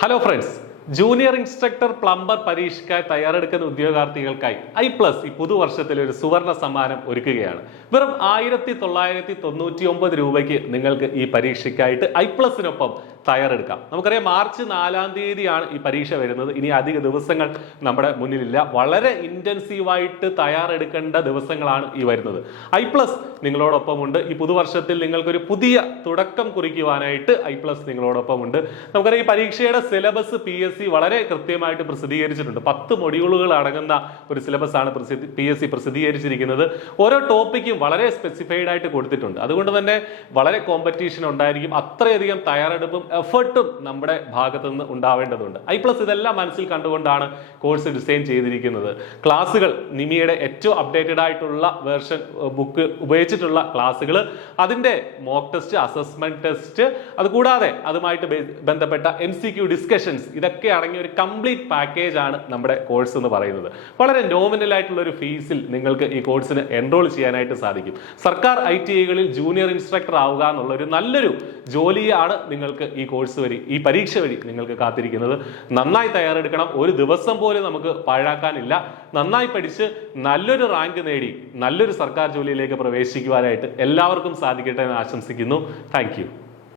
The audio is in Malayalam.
Hello friends, junior instructor plumber പരീക്ഷയ്ക്കായി തയ്യാറെടുക്കുന്ന ഉദ്യോഗാർത്ഥികൾക്കായി iPlus ഈ പുതുവർഷത്തിലെ ഒരു സുവർണ സമ്മാനം ഒരുക്കുകയാണ്. വെറും 1999 രൂപയ്ക്ക് നിങ്ങൾക്ക് ഈ പരീക്ഷയ്ക്കായിട്ട് iPlusനൊപ്പം തയ്യാറെടുക്കാം. നമുക്കറിയാം മാർച്ച് 4-ാം തീയതിയാണ് ഈ പരീക്ഷ വരുന്നത്. ഇനി അധിക ദിവസങ്ങൾ നമ്മുടെ മുന്നിലില്ല. വളരെ ഇന്റൻസീവായിട്ട് തയ്യാറെടുക്കേണ്ട ദിവസങ്ങളാണ് ഈ വരുന്നത്. iPlus നിങ്ങളോടൊപ്പമുണ്ട്. ഈ പുതുവർഷത്തിൽ നിങ്ങൾക്കൊരു പുതിയ തുടക്കം കുറിക്കുവാനായിട്ട് iPlus നിങ്ങളോടൊപ്പമുണ്ട്. നമുക്കറിയാം ഈ പരീക്ഷയുടെ സിലബസ് PSC വളരെ കൃത്യമായിട്ട് പ്രസിദ്ധീകരിച്ചിട്ടുണ്ട്. 10 മൊഡ്യൂളുകൾ അടങ്ങുന്ന ഒരു സിലബസ് ആണ് PSC പ്രസിദ്ധീകരിച്ചിരിക്കുന്നത്. ഓരോ ടോപ്പിക്കും വളരെ സ്പെസിഫൈഡ് ആയിട്ട് കൊടുത്തിട്ടുണ്ട്. അതുകൊണ്ട് തന്നെ വളരെ കോമ്പറ്റീഷൻ ഉണ്ടായിരിക്കും. അത്രയധികം തയ്യാറെടുപ്പും എഫർട്ടും നമ്മുടെ ഭാഗത്തു നിന്ന് ഉണ്ടാവേണ്ടതുണ്ട്. iPlus ഇതെല്ലാം മനസ്സിൽ കണ്ടുകൊണ്ടാണ് കോഴ്സ് ഡിസൈൻ ചെയ്തിരിക്കുന്നത്. ക്ലാസ്സുകൾ നിമിയുടെ ഏറ്റവും അപ്ഡേറ്റഡ് ആയിട്ടുള്ള വേർഷൻ ബുക്ക് ഉപയോഗിച്ചിട്ടുള്ള ക്ലാസ്സുകൾ, അതിന്റെ മോക്ക് ടെസ്റ്റ്, അസസ്മെന്റ് ടെസ്റ്റ്, അതുകൂടാതെ അതുമായിട്ട് ബന്ധപ്പെട്ട MCQ ഡിസ്കഷൻസ്, ഇതൊക്കെ അടങ്ങിയ ഒരു കംപ്ലീറ്റ് പാക്കേജ് ആണ് നമ്മുടെ കോഴ്സ് എന്ന് പറയുന്നത്. വളരെ നോമിനൽ ആയിട്ടുള്ള ഒരു ഫീസിൽ നിങ്ങൾക്ക് ഈ കോഴ്സിന് എൻറോൾ ചെയ്യാനായിട്ട് സാധിക്കും. സർക്കാർ ITIകളിൽ ജൂനിയർ ഇൻസ്ട്രക്ടർ ആവുക എന്നുള്ള ഒരു നല്ലൊരു ജോലിയാണ് നിങ്ങൾക്ക് ഈ കോഴ്സ് വഴി, ഈ പരീക്ഷ വഴി നിങ്ങൾക്ക് കാത്തിരിക്കുന്നത്. നന്നായി തയ്യാറെടുക്കണം. ഒരു ദിവസം പോലും നമുക്ക് പാഴാക്കാനില്ല. നന്നായി പഠിച്ച് നല്ലൊരു റാങ്ക് നേടി നല്ലൊരു സർക്കാർ ജോലിയിലേക്ക് പ്രവേശിക്കുവാനായിട്ട് എല്ലാവർക്കും സാധിക്കട്ടെ എന്ന് ആശംസിക്കുന്നു. Thank you.